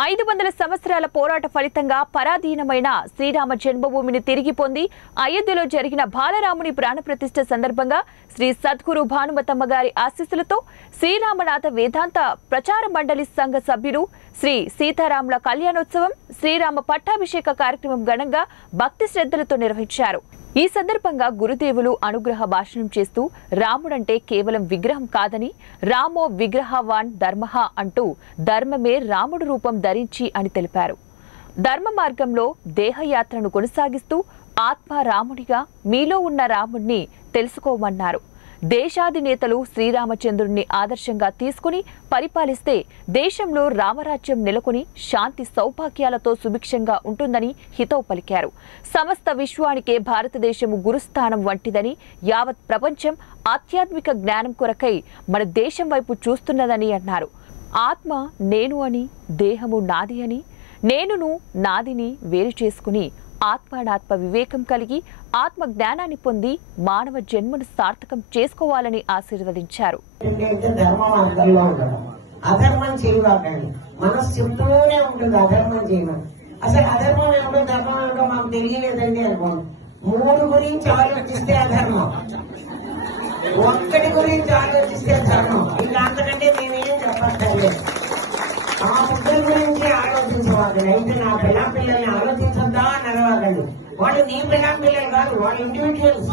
500 సంవత్సరాల పోరాట ఫలితంగా పరాధీనమైన శ్రీరామ జన్మభూమిని తిరిగి పొంది అయోధ్యలో జరిగిన బాలరాముని ప్రాణప్రతిష్ఠ సందర్భంగా శ్రీ సద్గురు భానుమతమ్మ గారి ఆశీస్సులతో శ్రీరామనాథ వేదాంత ప్రచార మండలి సంఘ సభ్యులు శ్రీ సీతారాముల కళ్యాణోత్సవం శ్రీరామ పట్టాభిషేక కార్యక్రమం ఘనంగా భక్తి శ్రద్ధలతో నిర్వహించారు। ఈ సందర్భంగా గురుదేవులు అనుగ్రహ భాషణం చేస్తూ రాముడంటే కేవలం విగ్రహం కాదని రామో విగ్రహవాన్ ధర్మః అంటూ ధర్మమే రాముడు రూపం ధరించి అని తెలిపారు। ధర్మ మార్గంలో దేహయాత్రను కొనసాగిస్తూ ఆత్మ రాముడిగా మీలో ఉన్న రాముడిని తెలుసుకోమన్నారు। దేశాధినేతలు శ్రీరామచంద్రుడిని ఆదర్శంగా తీసుకుని పరిపాలిస్తే దేశంలో రామరాజ్యం నెలకొని శాంతి సౌభాగ్యాలతో సుభిక్షంగా ఉంటుందని హితవు పలికారు। సమస్త విశ్వానికే భారతదేశము గురుస్థానం వంటిదని యావత్ ప్రపంచం ఆధ్యాత్మిక జ్ఞానం కొరకై మన దేశం వైపు చూస్తున్నదని అన్నారు। ఆత్మ నేను అని, దేహము నాది అని, నేనును నాదిని వేరు చేసుకుని ఆత్మానాత్మ వివేకం కలిగి ఆత్మ జ్ఞానాన్ని పొంది మానవ జన్మను సార్థకం చేసుకోవాలని ఆశీర్వదించారు। అధర్మం చేయవాకండి, మనసు చెప్తూనే ఉంటుంది అధర్మం చేయమని। అసలు అధర్మం ఏమిటో ధర్మం ఏమిటో మాకు తెలియలేదండి అనుకోండి। 3 గురించి ఆలోచిస్తే అధర్మం, ఒక్కటి గురించి ఆలోచిస్తే ధర్మం। ఇంకా అంతకంటే మేమేం చెప్పట్లేదు। ఆ ముగ్గురు గురించి ఆలోచించవాలి, అయితే నా పిల్లల్ని ఆలోచించద్దా అని అడగండి। వాళ్ళు నీ పిల్లలు కాదు, వాళ్ళు ఇండివిజువల్స్।